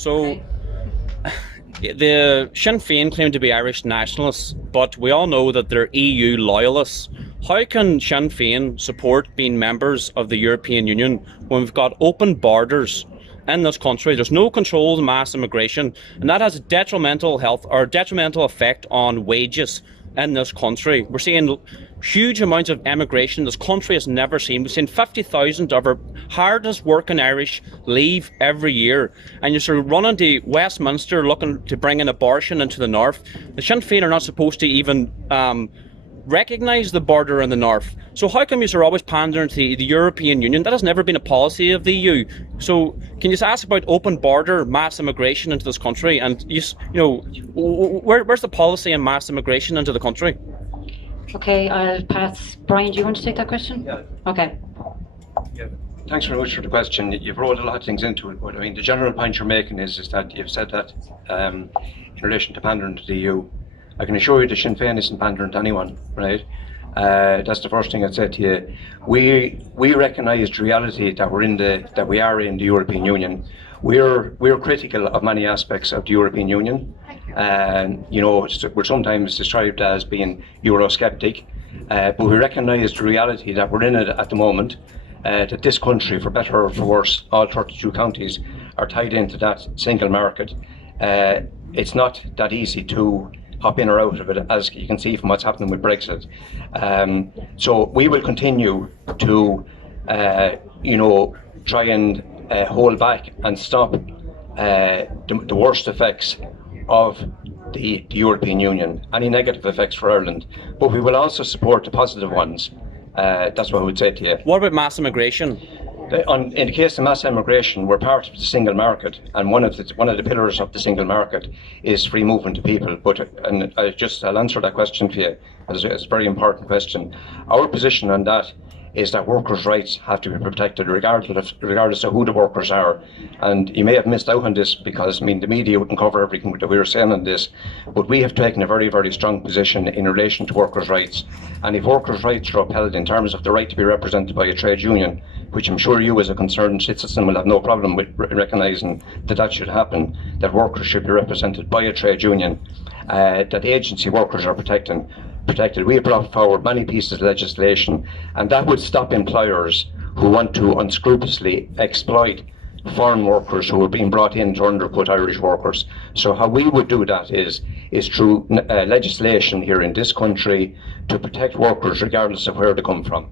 So the Sinn Fein claim to be Irish nationalists, but we all know that they're EU loyalists. How can Sinn Fein support being members of the European Union when we've got open borders in this country? There's no controlled mass immigration, and that has a detrimental effect on wages in this country. We're seeing huge amounts of immigration this country has never seen. We've seen 50,000 of our hardest working Irish leave every year, and you're sort of running to Westminster looking to bring in abortion into the north. The Sinn Féin are not supposed to even recognise the border in the north. So how come you're always pandering to the European Union? That has never been a policy of the EU. So can you just ask about open border mass immigration into this country? And where's the policy on mass immigration into the country? Okay, I'll pass. Brian, do you want to take that question? Yeah. Okay. Yeah. Thanks very much for the question. You've rolled a lot of things into it, but I mean, the general point you're making is that you've said that in relation to pandering to the EU, I can assure you that Sinn Féin isn't pandering to anyone, right? That's the first thing I'd say to you. We recognise the reality that we are in the European Union. We're critical of many aspects of the European Union, and we're sometimes described as being Eurosceptic, but we recognise the reality that we're in it at the moment. That this country, for better or for worse, all 32 counties are tied into that single market. It's not that easy to hop in or out of it, as you can see from what's happening with Brexit. So we will continue to, try and hold back and stop the worst effects of the European Union, any negative effects for Ireland. But we will also support the positive ones. That's what I would say to you. What about mass immigration? In the case of mass immigration, we're part of the single market, and one of the pillars of the single market is free movement of people. I'll answer that question for you. It's a very important question. Our position on that is that workers' rights have to be protected regardless of who the workers are. And you may have missed out on this because, the media wouldn't cover everything that we were saying on this, but we have taken a very, very strong position in relation to workers' rights. And if workers' rights are upheld in terms of the right to be represented by a trade union, which I'm sure you as a concerned citizen will have no problem with recognising that should happen, that workers should be represented by a trade union, that agency workers are protected. We have brought forward many pieces of legislation, and that would stop employers who want to unscrupulously exploit foreign workers who are being brought in to undercut Irish workers. So how we would do that is through legislation here in this country to protect workers regardless of where they come from.